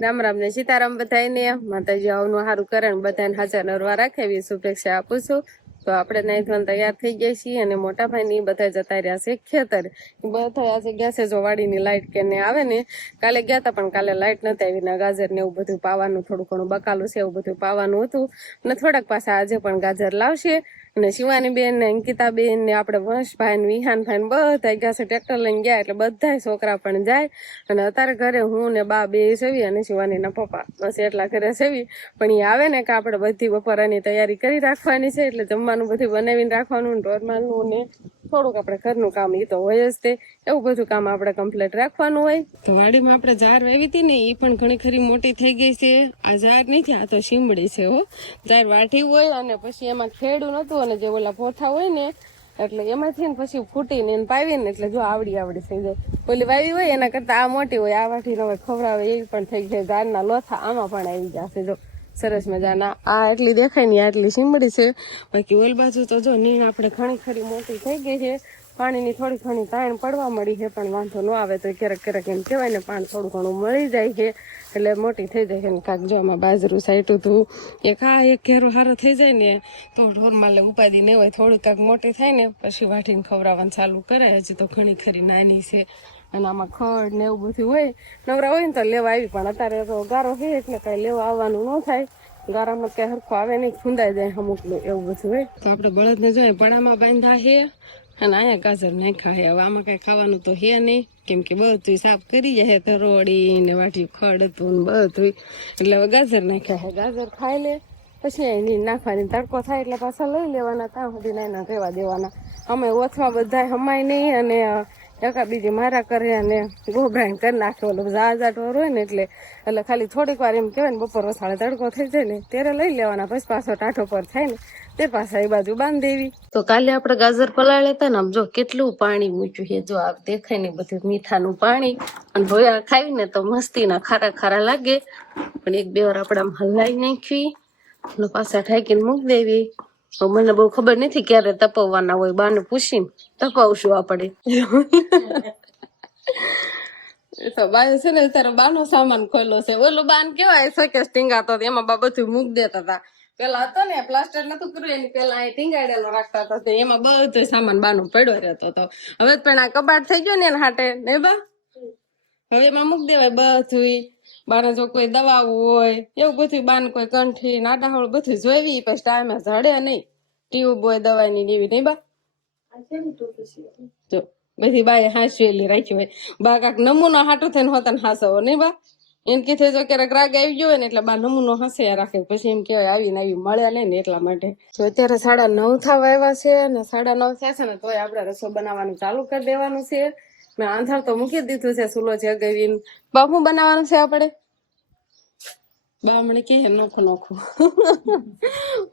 રામ રામ ને સીતારામ બધાને માતાજી આવનું સારું કરે ને બધાને હાજર નરવા રાખે એવી શુભેચ્છા આપું છું. તો આપણે નાઈ ધોઈને તૈયાર થઈ ગયા છીએ અને મોટા ભાઈ ની બધા જતા રહ્યા છે ખેતર. બધા આજે ગયા છે જો વાડીની લાઈટ કે ને આવે ને કાલે ગયા હતા પણ કાલે લાઈટ નતી આવી ને ગાજર ને એવું બધું પાવાનું થોડું ઘણું બકાલું છે એવું બધું પાવાનું હતું અને થોડાક પાછા આજે પણ ગાજર લાવશે. અને શિવાની બેન ને અંકિતા બેન ને આપણે વંશભાઈ ને વિહાન ભાઈ ને બધા ગયા છે ટ્રેક્ટર લઈને ગયા એટલે બધા છોકરા પણ જાય. અને અત્યારે ઘરે હું ને બા બે સેવી અને શિવાની ના પપ્પા બસ એટલા ઘરે સેવી. પણ એ આવે ને કે આપણે બધી બપોરાની તૈયારી કરી રાખવાની છે એટલે જમવાનું બધું બનાવીને રાખવાનું નોર્મલનું ને થોડુંક આપણે ઘરનું કામ એ તો હોય જ તે એવું બધું કામ આપણે કમ્પ્લીટ રાખવાનું હોય. તો વાડીમાં આપણે ઝાર વાવી હતી ને એ પણ ઘણી ખરી મોટી થઈ ગઈ છે. આ ઝાર નથી આ તો શીમડી છે હો. ઝાર વાઢી હોય અને પછી એમાં ખેડું નતું અને જે ઓલા પોથા હોય ને એટલે એમાંથી ને પછી ફૂટીને એને પાવીને એટલે જો આવડી થઈ જાય. ઓલી વાવી હોય એના કરતા આ મોટી હોય આ વાટીને હવે ખવડાવે એવી પણ થઈ જાય. ઝાડના લોથા આમાં પણ આવી જશે જો સરસ મજાના. આ એટલી દેખાય ને આટલી શીમડી છે. બાકી ઓલ બાજુ તો જો નીણ આપણે ઘણી ખરી મોટી થઈ ગઈ છે. પાણીની થોડી ઘણી તાણ પડવા મળી છે પણ વાંધો ન આવે તો ક્યારેક એમ કહેવાય ને પાણી થોડું ઘણું મળી જાય છે એટલે મોટી થઈ જાય છે. ને કાંક જો આમાં બાજરું સાઈટું હતું એક ઘેરો હારો થઈ જાય ને તો ઢોરમાં લે ઉપાધિ નહીં હોય. થોડું કાંક મોટી થાય ને પછી વાટીને ખવડાવવાનું ચાલુ કરે. હજી તો ઘણી ખરી નાની છે અને આમાં ખડ ને એવું બધું હોય. નવરા હોય ને તો લેવા આવી પણ અત્યારે તો ગારો છે એટલે કઈ લેવા આવવાનું ન થાય. ગારામાં કઈ હરખો આવે નહીં ખૂંદાઈ જાય અમુકનું એવું બધું હોય. તો આપણે બળદને જોઈએ પડામાં બાંધા છે અને અહીંયા ગાજર નાખ્યા છે. હવે આમાં કઈ ખાવાનું તો હે નહીં કેમ કે બધું સાફ કરી જાય તરોડી ને વાટી ખડ હતું ને બધું એટલે હવે ગાજર નાખ્યા છે. ગાજર ખાઈ લે પછી એની નાખવાની તડકો થાય એટલે પાછા લઈ લેવાના ત્યાં સુધી નાના રહેવા દેવાના. અમે ઓછમાં બધા હમાય નહીં અને એકા બીજી મારા કરે અને ગોબરાઈને કરી નાખે. ઓલો ઝાઝાટોર હોય ને એટલે ખાલી થોડીક વાર એમ કહેવાય ને બપોર વસાળે તડકો થઈ જાય ને ત્યારે લઈ લેવાના પછી પાછો ટાઢો પર થાય ને તે પાછા એ બાજુ બાંધી દેવી. તો કાલે આપણે ગાજર પલાળ્યા હતા ને આમ જો કેટલું પાણી મૂક્યું છે. જો આ દેખાય ને બધું મીઠાનું પાણી અને ભોયા ખાવી ને તો મસ્તીના ખારા ખારા લાગે. પણ એક બે વાર આપણે આમ હલાવી નાખવી અને પાછા ઢાંકીને મૂકી દેવી. મને બહુ ખબર નથી ક્યારે તપવવાના હોય. બાને પૂછીને તપાવશું આપણે. તો બા છે ને તારો બાનો સામાન ખોલ્યો છે. ઓલું બાન કેવાય સકેસ ટીંગાતો એમાં બા બધું મૂક દેતા હતા. પેલા હતો ને પ્લાસ્ટર નતું કર્યું એની પેલા અહીં ટીંગાડેલો રાખતા હતા એમાં બધો સામાન બાનો પડ્યો રહેતો હતો. હવે પણ આ કબાટ થઈ ગયો ને એના હાટે ને બા હવે એમાં મૂક દેવાય બધું. બાને જો કોઈ દવા હોય એવું બધું બાને કોઈ કંઠી નાડાહોળ બધું જોઈવી પછી ટાઈમે ઝડે નહીં. ટ્યુબ હોય દવાની એવી નહીં બા જો બધી બાએ હાંસવેલી રાખી હોય. બા કાંક નમૂનો હાટું થઈને હોતા ને હાસવો નહીં બા એમ કીધે જો ક્યારેક રાગ આવી ગયો હોય ને એટલે બા નમૂનો હાંસ્યા રાખે પછી એમ કહેવાય આવીને આવી મળે નહીં ને એટલા માટે. તો અત્યારે 9:30 થવા આવ્યા છે અને 9:30 થયા છે ને તોય આપણે રસોઈ બનાવવાનું ચાલુ કરી દેવાનું છે. મેં આંધણ તો મૂકી દીધું છે સુલો જગાવીને. બા શું બનાવવાનું છે આપણે? બા મને કે નોખું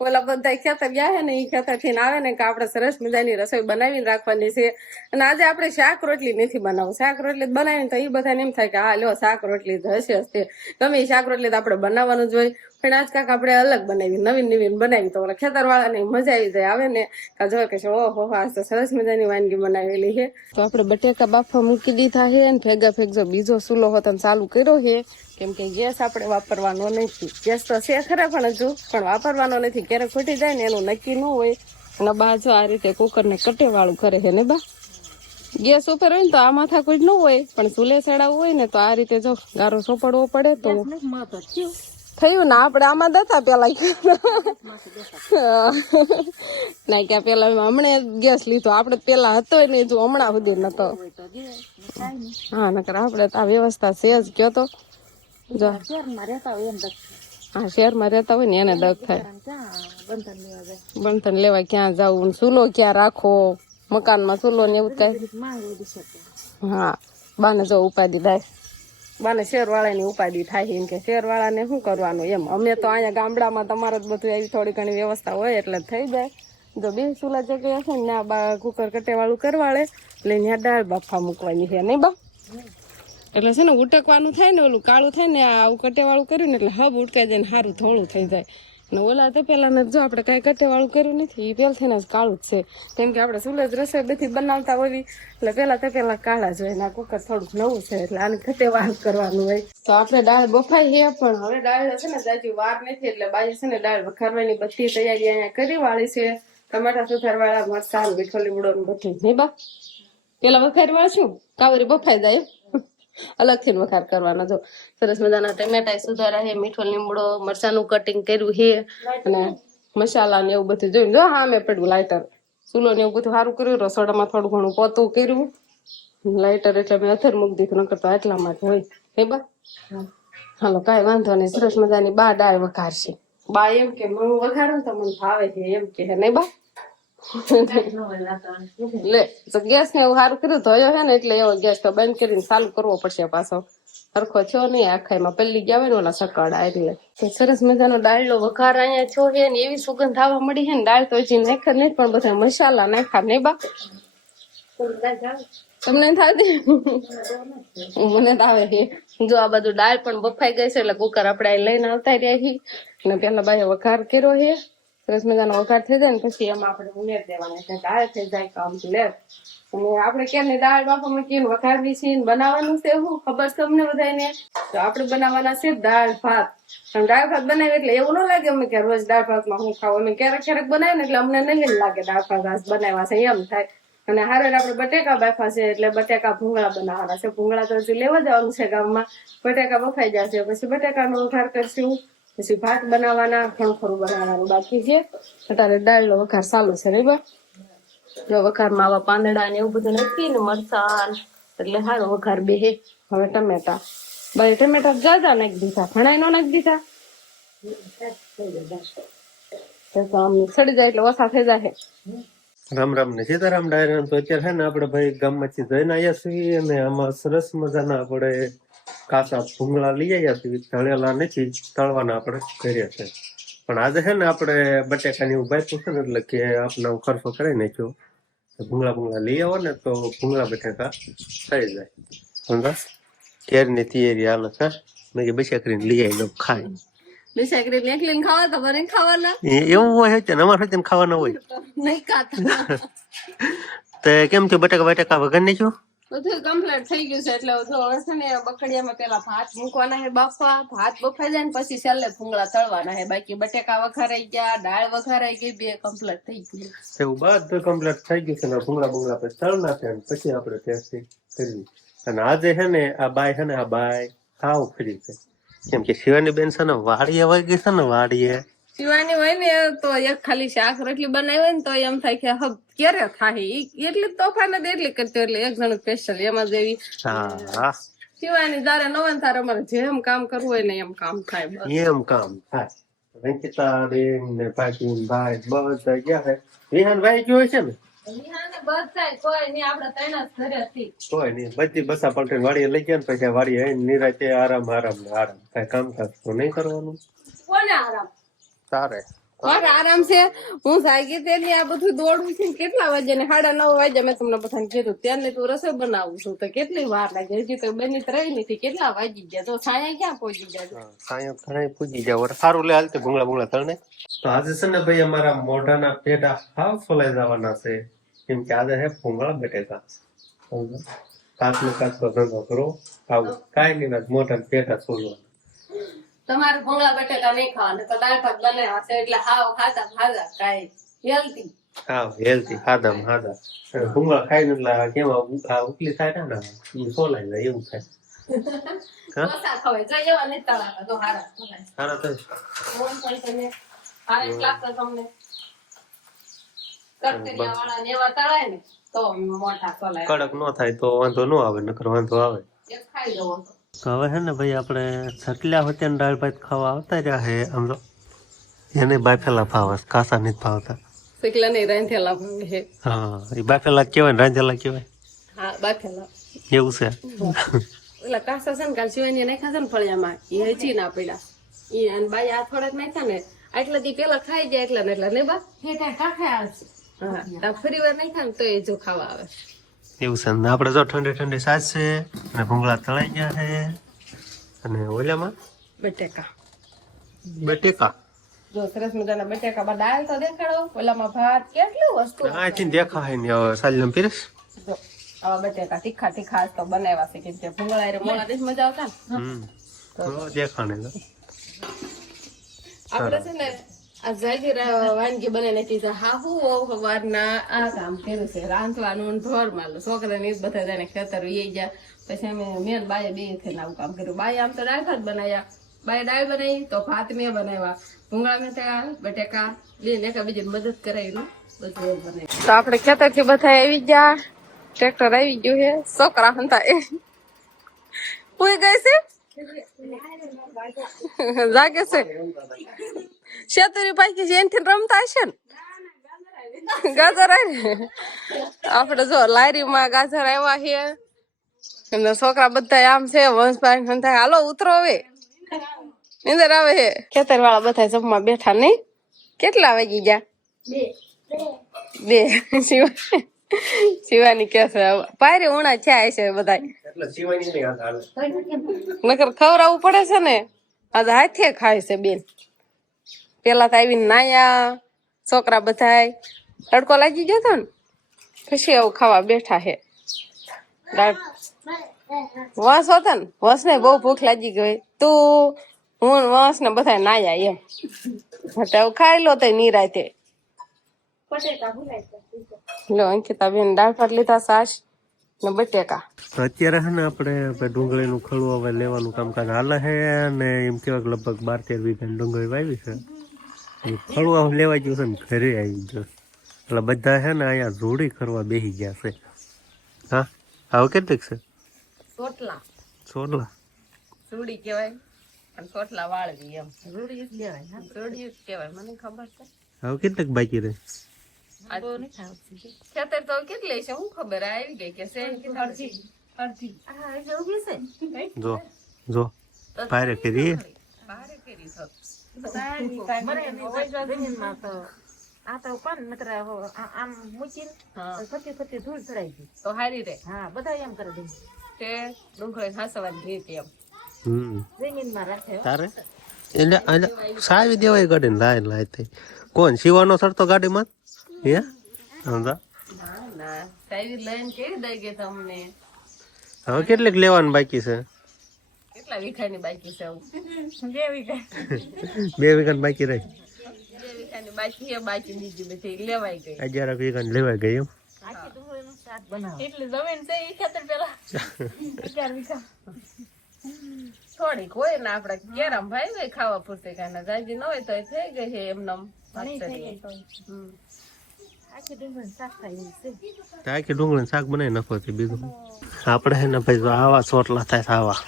ઓલા બધા ખેતર ગયા છે ને એ ખેતર થી આવે ને કે આપણે સરસ મજાની રસોઈ બનાવીને રાખવાની છે. અને આજે આપણે શાક રોટલી નથી બનાવવું. શાક રોટલી બનાવીને તો એ બધાને એમ થાય કે હા લ્યો શાક રોટલી તો હશે જ તે ગમે શાક રોટલી તો આપણે બનાવવાનું જ હોય. પણ આજ કાંક આપણે અલગ બનાવી નવીન બનાવી તો ઓલા ખેતર વાળાને મજા આવી જાય આવે ને જો કે ઓહો આજ તો સરસ મજાની વાનગી બનાવેલી છે. તો આપણે બટેકા બાફા મૂકી દીધા છે અને ભેગા જો બીજો સુલો હોતો ચાલુ કર્યો છે કેમ કે ગેસ આપણે વાપરવાનો નથી. ગેસ તો છે ખરા પણ હજુ પણ વાપરવાનો નથી. ક્યારેક ખૂટી જાય ને એનું નક્કી ન હોય. અને બા જો આ રીતે કુકરને કટેવાળું કરે છે ને બા. ગેસ ઉપર હોય ને તો આ માથા કોઈ ન હોય પણ ચૂલે ચડાવવું હોય ને તો આ રીતે જો ગારો સોપડવો પડે તો થયું ને. આપણે આમાં દતા પેલા ના ક્યાં પેલા હમણાં ગેસ લીધો આપણે પેલા હતો ને જો હમણાં સુધી નતો. હા નકર આપણે તો આ વ્યવસ્થા છે જ કયો તો. હા શહેરમાં રહેતા હોય ને એને દગ થાય. બંધન લેવા ક્યાં જવું ચૂલો ક્યાં રાખો મકાનમાં ચૂલો ને એવું કઈ. હા બાને જો ઉપાધિ થાય. બાને શહેર વાળાની ઉપાધિ થાય એમ કે શહેર વાળાને શું કરવાનું એમ. અમે તો અહીંયા ગામડામાં તમારે જ બધું એવી થોડી ઘણી વ્યવસ્થા હોય એટલે થઈ જાય. જો બે ચૂલા જગ્યા હશે ને બા કુકર કટેવાળું કરવાળે એટલે ત્યાં દાળ બાફા મૂકવાની છે નહીં બા. એટલે છે ને ઉટકવાનું થાય ને ઓલું કાળું થાય ને આવું કટેવાળું કર્યું ને એટલે હબ ઉટકાઈ જાય ને સારું થોડું થઈ જાય ને ઓલા તો પેલા જો આપણે કઈ કટે વાળું કર્યું નથી એ પેલથી જ કાળું જ છે કેમ કે આપણે ચૂલે જ રસોઈ બધી બનાવતા હોવી એટલે પેલા કાળા જ હોય ને આ કુકર થોડુંક નવું છે એટલે આને કટે વાળું કરવાનું હોય તો આપણે દાળ બફાઈ છે પણ હવે દાળ છે ને જાજી વાર નથી એટલે બાજી છે ને દાળ વઘારવાની બધી તૈયારી અહીંયા કરી વાળી છે ટમાટા સુધારવાળા મરચાં મીઠો લીમડો બધું નહીં બા પેલા વઘાર વાળશું કાવરી બફાઈ જાય અલગથી વઘાર કરવાનો જો સરસ મજાના ટમેટા સુધારા છે મીઠો લીમડો મરચાનું કટિંગ કર્યું છે અને મસાલા ને એવું બધું જોયું જો હા મેં પડ્યું લાઇટર ચૂલો ને એવું બધું સારું કર્યું રસોડામાં થોડું ઘણું પોતું કર્યું લાઇટર એટલે મેં અથર મૂકી દીધું ન કરતો એટલા માટે હોય હે બા હાલો કાંઈ વાંધો નહીં સરસ મજાની બા દાળ વઘારશે બા એમ કે હું વઘારું તો મને ભાવે છે એમ કે નહીં બા લે તો ગેસ ને એવું સારું કર્યું ધોયો છે ને એટલે એવો ગેસ તો બંધ કરીને ચાલુ કરવો પડશે પાછો સરખો છો નહીં આખાઈમાં પેલી ગયા હોય ને ઓલા સકડા એટલે સરસ મજાનો દાળનો વઘાર અહીંયા છો છે ને એવી સુગંધ આવવા મળી છે ને દાળ તો હજી નાખે નહીં પણ બધા મસાલા નાખ્યા નહીં બા તમને થાય મને તો આવે છે જો આ બધું દાળ પણ બફાઈ ગઈ છે એટલે કુકર આપણે લઈને આવતા રહ્યા છીએ અને પેલા બાય વઘાર કર્યો છે સરસ મજાનો વઘાર થઈ જાય ને પછી એમાં આપણે ઉમેર દેવાના છે દાળ થઈ જાય કામ લે અને આપણે ક્યાંની દાળ બાફામાં કેમ વઘારવી છે બનાવવાનું છે એવું ખબર છે તમને બધાને તો આપણે બનાવવાના છે દાળ ભાત અને દાળ ભાત બનાવીએ એટલે એવું ન લાગે અમે કે રોજ દાળ ભાતમાં હું ખાવ અમે ક્યારેક બનાવીએ ને એટલે અમને નહીં લાગે દાળ ભાત બનાવ્યા છે એમ થાય અને હારે આપણે બટેકા બાફા છે એટલે બટેકા ભૂંગળા બનાવવાના છે ભૂંગળા તો હજી લેવા જવાનું છે ગામમાં બટેકા બફાઈ જશે પછી બટેકાનો વઘાર કરશું પછી ભાત બનાવવાના ઘણું ખરું બનાવવાનું બાકી છે અત્યારે દાળનો વઘાર ચાલુ છે બરાબર જો વઘારમાં આવા પાંદડા ને એવું બધું નાખી ને મરચાં એટલે સારો વઘાર બેહે હવે ટમેટા ભાઈ ટમેટા જાજા નાખી દીધા ઘણા નો નાખી દીધા સડી જાય એટલે ઓછા થઈ જાય રામ રામ ને સીતારામ ડાયરા તો અત્યારે છે ને આપણે ભાઈ ગામમાંથી જઈને આવ્યા છીએ અને આમાં સરસ મજાના આપણે કાચા ભૂંગળા લઈ આવ્યા છીએ તળેલા નથી તળવાના આપણે કર્યા છે પણ આજે છે ને આપણે બટેકાની ઉભા પૂછે ને એટલે કે આપણે ખર્ચો કરી નાખ્યો ભૂંગળા લઈ આવો ને તો ભૂંગળા બટેકા થઈ જાય સમજા કેરની તૈયારી હાલે છે મેં કે બચા કરીને લઈ આવી ખાય એવું હોય છે ને અમારે છે ને ખાવાના હોય તો કેમ થયું બટાકા વગર નાખ્યું બધું કમ્પ્લીટ થઈ ગયું છે એટલે જો હવે છે ને બકડિયામાં પેલા ભાત મૂકવાના છે બાફવા ભાત બફાઈ જાય ને પછી છેલ્લે ભૂંગળા તળવાના છે બાકી બટેકા વઘારાઈ ગયા દાળ વઘારાઈ ગઈ બે કમ્પ્લીટ થઈ ગયું એવું બધું કમ્પ્લીટ થઈ ગયું છે ને ભૂંગળા પછી તળ નાખે પછી આપણે ટેસ્ટી કરવી અને આજે છે ને આ બાય ખાવ ફરી છે કેમ કે શિવાની બેન છે ને વાડીએ વહી ગઈ છે ને વાડીએ શિવાની હોય ને તો એક ખાલી શાક રોટલી બનાવી હોય ને તો એમ થાય કે હબ ક્યારે થાય એટલી તોફાન જ એટલી કરતી એટલે એક જણ સ્પેશિયલ એમાં જેવી શિવાની તારે નવન તારે અમારે જેમ કામ કરવું હોય ને એમ કામ થાય એમ કામ થાય રંકિતા બેન ને ભાઈ બધા ગયા છે વિહાન ભાઈ ગયો છે ને બધી બસા પલટી વાડીએ લઈ ગયા ને પછી વાડીએ નિરાતે આરામ કઈ કામકાજ તો નહીં કરવાનું કોને આરામ તારે આરામ છે હું જાગી તેની આ બધું દોડવું છે કેટલા વાગે ને 9:30 વાગે મેં તમને બધાને કીધું ત્યારને તું રસોઈ બનાવું છું તો કેટલી વાર લાગે હજી તો બની રહી નથી કેટલા વાગી ગયા તો છાયા ક્યાં પહોંચી ગયા છાયા ઘણા પૂજી ગયા સારું લે હાલતે ભૂંગળા તળને તો આજે છે ને ભાઈ અમારા મોઢાના પેટા હાવ ફોલાઈ જવાના છે કેમ કે આજે હે ભૂંગળા બટેકા કાચનો ધંધો કરો આવું કાંઈ નહીં ના મોટા પેટા છોડવા તમારે ભૂંગળા બટેકા નહીં ખાવાના તો દાળ ભાત બનાવ્યા છે એટલે હાવ ખાતા ખાધા કાંઈ હેલ્ધી હેલ્ધી ખાધા ભૂંગળા ખાઈને એટલે કેવા ઉકલી થાય ને એ સોલાઈ જાય એવું થાય ઓછા ખવાય જો એવા નહીં તળાતા તો હારા થાય હારે લાગતો તમને કટકરિયા વાળા ને એવા તળાય ને તો મોટા સોલાય કડક નો થાય તો વાંધો ન આવે નકર વાંધો આવે એક ખાઈ જવો તો હવે છે ને ભાઈ આપણે છટલા હોતે દાળ ભાત ખાવા આવતા રહ્યા હે આમ તો એને બાફેલા ભાવે કાસા નથી ભાવતા શીખલા નહીં રાંધેલા ભાવે છે હા એ બાફેલા કેવાય રાંધેલા કેવાય હા બાફેલા એવું છે ઓલા કાસા છે ને કાલ શિવાની નાખ્યા છે ને ફળિયામાં એ હજી ના પડ્યા એ અને બાઈ આ થોડાક નાખ્યા ને આટલા દી પેલા ખાઈ જાય એટલા ને એટલા ને બા હા ફરી વાર નાખ્યા ને તો એ જો ખાવા આવે એવું છે ને આપણે જો ઠંડી સાજ છે અને ભૂંગળા તળાઈ ગયા છે અને ઓલામાં બટેકા જો સરસ મજાના બટેકામાં દાળ તો દેખાડો, ઓલામાં ભાત, કેટલું વસ્તુ. આથી દેખાય ને હવે સાલમ પીરસ. જો આવા બટેકા તીખા તીખા આજ તો બનાવ્યા છે, કેમ કે ભૂંગળા રે મોળા દેશ મજા આવતા ને. દેખાણે આપણે છે ને આ જાગીર વાનગી બને નથી હાહુ સવારના આ કામ કર્યું છે, રાંધવાનું ઢોર માલું છોકરાને એ બધા જાણે ખેતર વી ગયા. પછી અમે મેન બાએ બે થઈને આવું કામ કર્યું. બાએ આમ તો દાળ ભાત બનાવ્યા, બાએ દાળ બનાવી તો ભાત મેં બનાવ્યા, ભૂંગળા મેથા બટેકા બે ને બીજી મદદ કરાવી બધું બનાવ્યું. તો આપણે ખેતર થી બધા આવી ગયા, ટ્રેક્ટર આવી ગયું છે, છોકરા હતા એ પૂરી ગઈ છે, જાગે છે, શેતરી પાછી છે એનથી રમતા હશે ને. ગાજર આપડે જો લારીમાં ગાજર આવ્યા છે અને છોકરા બધા આમ છે, વંશભાઈ સંતા હાલો ઉતરો હવે નીંદર આવે છે. ખેતર વાળા બધા જમવા બેઠા નહીં. કેટલા વાગી ગયા? 2. શિવાની કે છે પાયરે ઉણા છે બધા, નકર ખવડાવવું પડે છે ને. આજે હાથે ખાય છે બેન. પેલા તો આવીને નાયા છોકરા બધા, તડકો લાગી ગયો હતો ને પછી આવું ખાવા બેઠા છે. વંશ હતા ને, વંશ ને બહુ ભૂખ લાગી ગઈ, તું હું વંશ ને બધા નાયા એમ એટલે ખાઈ લો તો નિરાતે. લો અંકિતા બેન દાળ ભાત લીધા, છાશ ને બટેકા. અત્યારે છે ને આપણે ડુંગળીનું ખળું હવે લેવાનું કામકાજ હાલે છે ને એમ કેવાય લગભગ 12-13 વીઘા ડુંગળી વાવી છે. ખળું હવે લેવા ગયું છે ને ઘરે આવી ગયો એટલે બધા છે ને અહીંયા જોડી કરવા બેસી ગયા છે. હા હવે કેટલીક છે? ચોટલા ચોટલા રૂડી કેવાય અને ચોટલા વાળવી એમ રૂડી જ કહેવાય. રૂડી જ કહેવાય, મને ખબર છે. હવે કેટલીક બાકી રહી? ખેતર તો કેટલી છે હું ખબર આવી ગઈ કે છે અડધી. જો જો પાયરે કરી બારે કરી છો આ તો પણ નકર આમ મૂકીને ફતી ધૂળ ચડાઈ ગઈ તો હારી રે. હા બધા એમ કરે દે તે ડુંગળી હાસવાની રીત એમ જમીનમાં રાખે. તારે એટલે સાવી દેવાય ગાડીને લાય થઈ. કોણ શિવાનો સરતો ગાડીમાં? હે સમજા ના સાવી લઈને કેવી દઈ ગઈ તમને. હવે કેટલીક લેવાનું બાકી છે? કેટલા વીઘાની બાકી છે? 2 વીઘા 2 વીઘા બાકી રહી. 2 વીઘાની બાકી છે, બાકી બીજી બધી લેવાઈ ગઈ. 11 વીઘા લેવાય ગઈ એમ. આખી ડુંગળીનું શાક બનાવો એટલી જમીન છે એ ખેતર પેલા 11 વીઘા થોડીક હોય ને આપડે કેરમ ભાઈ હોય ખાવા પૂરતી કાંઈ જાજી ન હોય તો થઈ ગઈ છે એમનેમ. આખી ડુંગળીનું શાક થાય એવું છે. આખી ડુંગળીનું શાક બનાવી નાખો બીજું આપણે હે ને ભાઈ જો આવા ચોટલા થાય આવા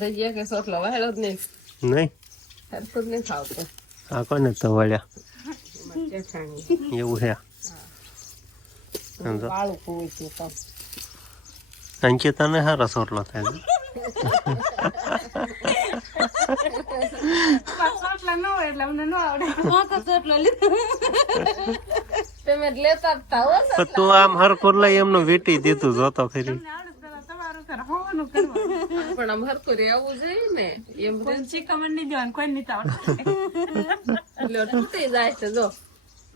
જગ્યા કે સોટલો વાળો જ નહીં, નહીં સરખું જ નહીં ખાવતું. આ કોને તો વળ્યા એવું છે. વાળું કુવું છે તો અંકિતાને સારા ચોટલા થાય છે. તમે લેતા જ થાઓ ને. પણ તું આમ હરખું લઈ એમનું વીટી દીધું જોતો ફરી. પણ આમ હરખું રહેવું જોઈએ ને એમ શીખમણ નહીં દેવાનું કોઈ નહીં એટલે તૂટી જાય છે. જો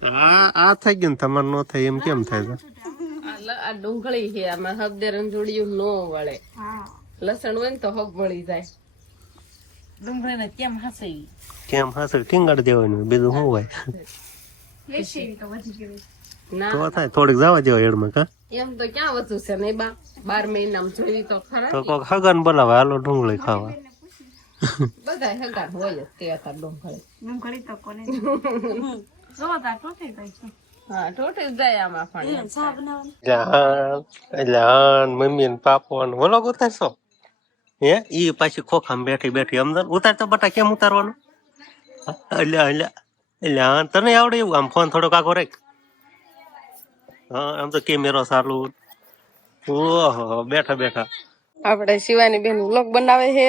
આ થઈ ગયું ને તમારે ન થાય એમ કેમ થાય છે? આ ડુંગળી છે, આમાં હળદર જોડિયું ન વળે. લસણ હોય ને તો હબ વળી જાય. ડુંગળીને કેમ હસે કેમ હાસર ટીંગાડ દેવાનું બીજું શું હોય? ના તો થાય થોડીક જવા દેવા એડમાં કા એમ તો ક્યાં વધુ છે ને બા 12 મહિનામાં જોઈ તો ખરા. તો કોક હગન બોલાવે હાલો ડુંગળી ખાવા. બધા હગા હોય જ તે હતા ડુંગળી તો કોને જોતા ટોટી ગઈ છે. હા ટોટી જ જાય આમાં પણ. ચા બનાવવાનું એટલે હાન મમ્મી ને પાપો ને બોલો ઉતારશો હે ઈ પાછી ખોખામાં બેઠી બેઠી સમજણ ઉતારતો બટા કેમ ઉતારવાનું? એટલે હા તને આવડે એવું? આમ ફોન થોડોક આખો રાખ. હા આમ તો કેમેરો ચાલુ. ઓહો બેઠા બેઠા આપણે શિવાની બેન વ્લોગ બનાવે છે.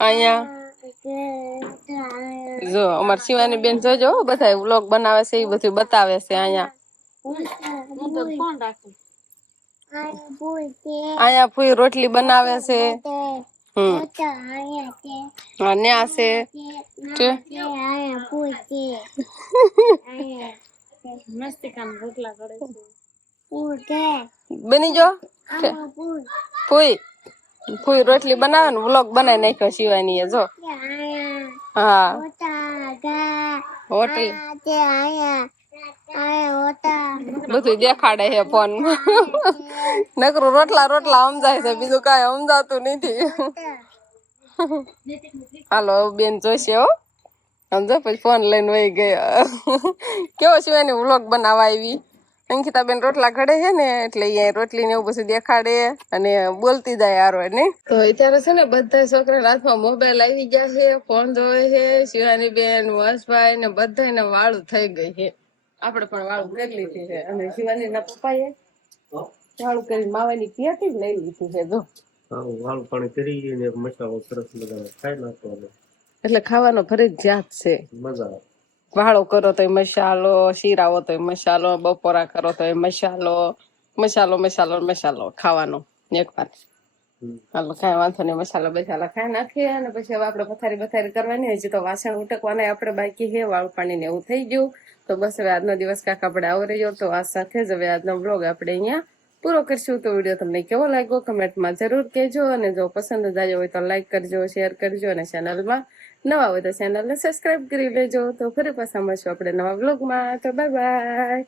અહીંયા જો અમાર શિવાની બેન જોજો બધા વ્લોગ બનાવે છે એ બધું બતાવે છે અહીંયા. હું તો ફોન રાખું. અહીંયા ફૂઈ રોટલી બનાવે છે. અને આ છે મસ્તી કામ રોટલા કરે છે. બની જો ફૂઈ ફૂઈ રોટલી બનાવે ને વ્લોગ બનાવી નાખ્યો શિવાની એ જો. હા હોટલ બધું દેખાડે છે ફોન નકરું રોટલા રોટલા સમજાય છે, બીજું કઈ સમજાતું નથી. હાલો બેન જોશે હો સમજો પછી ફોન લઈને વહી ગયા. કેવો શિવાની વ્લોગ બનાવવા આવી. અંકિતા બેન રોટલા ઘડે છે ને એટલે અહીંયા રોટલી ને એવું બધું દેખાડે અને બોલતી જાય યાર ને. તો અત્યારે છે ને બધા છોકરા હાથમાં મોબાઈલ આવી ગયા છે, ફોન જોવે છે. શિવાની બેન વસભાઈ ને બધા વાળું થઈ ગઈ છે. આપણે પણ વાળું કરી લીધી છે અને શિવાની ના પપ્પાએ વાળું કરી માવાની ક્યાંથી જ લઈ લીધી છે જો. વાળું પાણી કરી ને મસાલો સરસ મજાનો ખાઈ નાખવાનો એટલે ખાવાનો ફરજિયાત છે. મજા આવે. વાળો કરો તો મસાલો, શીરાવો તો મસાલો, બપોરા કરો તો મસાલો, મસાલો મસાલો મસાલો ખાવાનો એક વાર. હાલો કઈ વાંધો નહીં, મસાલા બસાલા ખાઈ નાખીએ અને પછી હવે આપણે પથારી કરવાની. હજી તો વાસણ ઉટકવાના આપણે બાકી છે, વાળું પાણી ને એવું થઈ ગયું. તો બસ હવે આજનો દિવસ કાંક આપણે આવરી ગયો. તો આ સાથે જ હવે આજનો બ્લોગ આપણે અહીંયા પૂરો કરશું. તો વિડીયો તમને કેવો લાગ્યો કમેન્ટમાં જરૂર કહેજો અને જો પસંદ જ આવ્યો હોય તો લાઈક કરજો, શેર કરજો અને ચેનલમાં નવા હોય તો ચેનલને સબસ્ક્રાઇબ કરી લેજો. તો ફરી પાછા મળશું આપણે નવા બ્લોગમાં. તો બાય બાય.